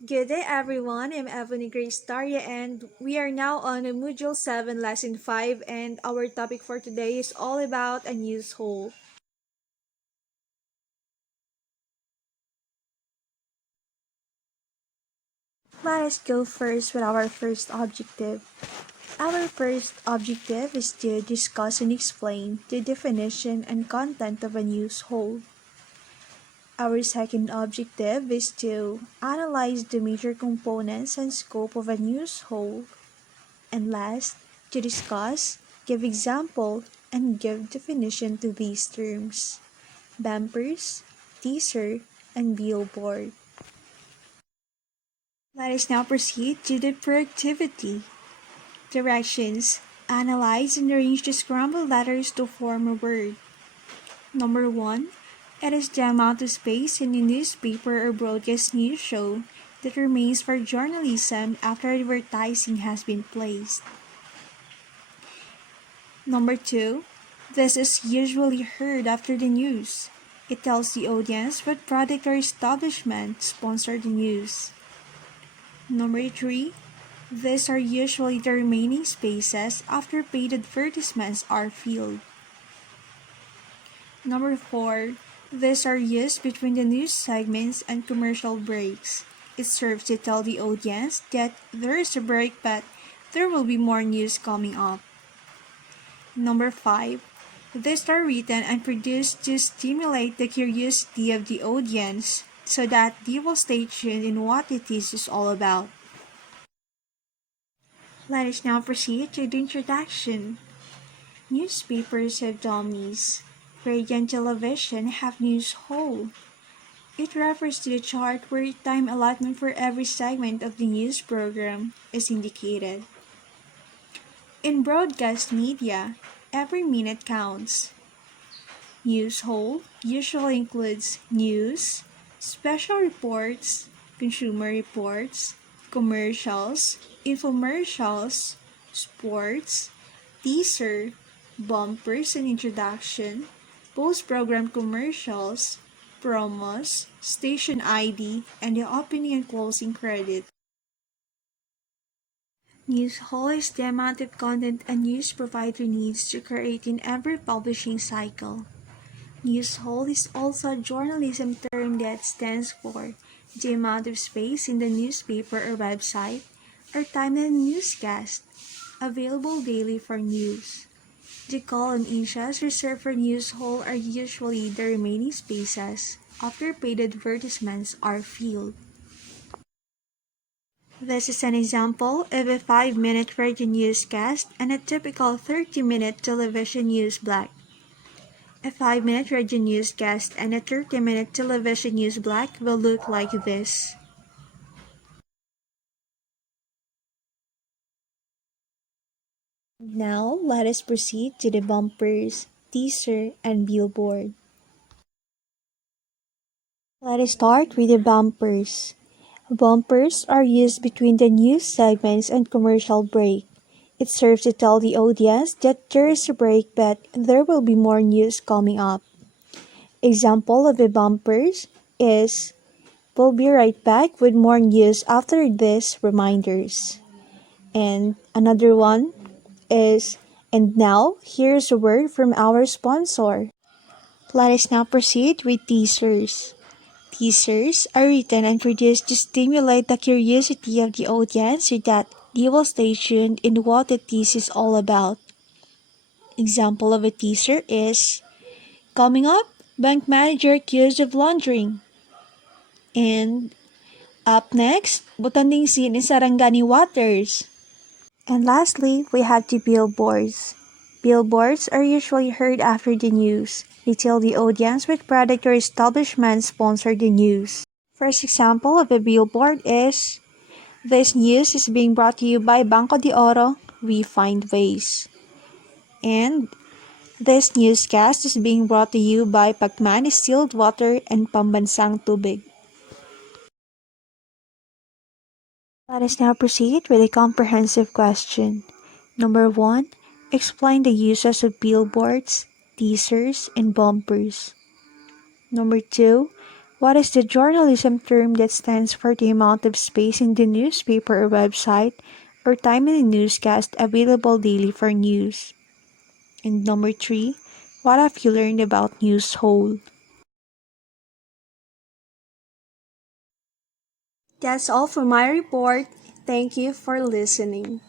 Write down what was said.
Good day, everyone. I'm Yvonnie Grace Daria, and we are now on Module 7, Lesson 5, and our topic for today is all about a news hole. Let us go first with our first objective. Our first objective is to discuss and explain the definition and content of a news hole. Our second objective is to analyze the major components and scope of a news hole. And last, to discuss, give example, and give definition to these terms. Bumpers, teaser, and billboard. Let us now proceed to the productivity. Directions. Analyze and arrange the scrambled letters to form a word. Number 1. It is the amount of space in a newspaper or broadcast news show that remains for journalism after advertising has been placed. Number 2. This is usually heard after the news. It tells the audience what product or establishment sponsored the news. Number 3. These are usually the remaining spaces after paid advertisements are filled. Number 4. These are used between the news segments and commercial breaks. It serves to tell the audience that there is a break but there will be more news coming up. Number 5. These are written and produced to stimulate the curiosity of the audience so that they will stay tuned in what it is all about. Let us now proceed to the introduction. Newspapers have dummies. Radio and television have news hole. It refers to the chart where time allotment for every segment of the news program is indicated. In broadcast media, every minute counts. News hole usually includes news, special reports, consumer reports, commercials, infomercials, sports, teaser, bumpers and introduction, post-program commercials, promos, station ID, and the opening and closing credit. News hole is the amount of content a news provider needs to create in every publishing cycle. News hole is also a journalism term that stands for the amount of space in the newspaper or website or time in a newscast available daily for news. The column inches reserved for news hole are usually the remaining spaces after paid advertisements are filled. This is an example of a 5-minute radio newscast and a typical 30-minute television news block. A 5-minute radio newscast and a 30-minute television news block will look like this. Now, let us proceed to the bumpers, teaser, and billboard. Let us start with the bumpers. Bumpers are used between the news segments and commercial break. It serves to tell the audience that there is a break but there will be more news coming up. Example of the bumpers is, "We'll be right back with more news after these reminders." And another one is, "And now, here's a word from our sponsor." Let us now proceed with teasers. Teasers are written and produced to stimulate the curiosity of the audience so that they will stay tuned in what the tease is all about. Example of a teaser is, "Coming up, bank manager accused of laundering." And up next, butanding scene in Sarangani Waters. And lastly, we have the billboards. Billboards are usually heard after the news. They tell the audience what product or establishment sponsored the news. First example of a billboard is, "This news is being brought to you by Banco de Oro, we find ways." And this newscast is being brought to you by Pagman Distilled Water and Pambansang Tubig. Let us now proceed with a comprehensive question. Number 1. Explain the uses of billboards, teasers, and bumpers. Number 2. What is the journalism term that stands for the amount of space in the newspaper or website or time in a newscast available daily for news? And number three, what have you learned about news whole? That's all for my report. Thank you for listening.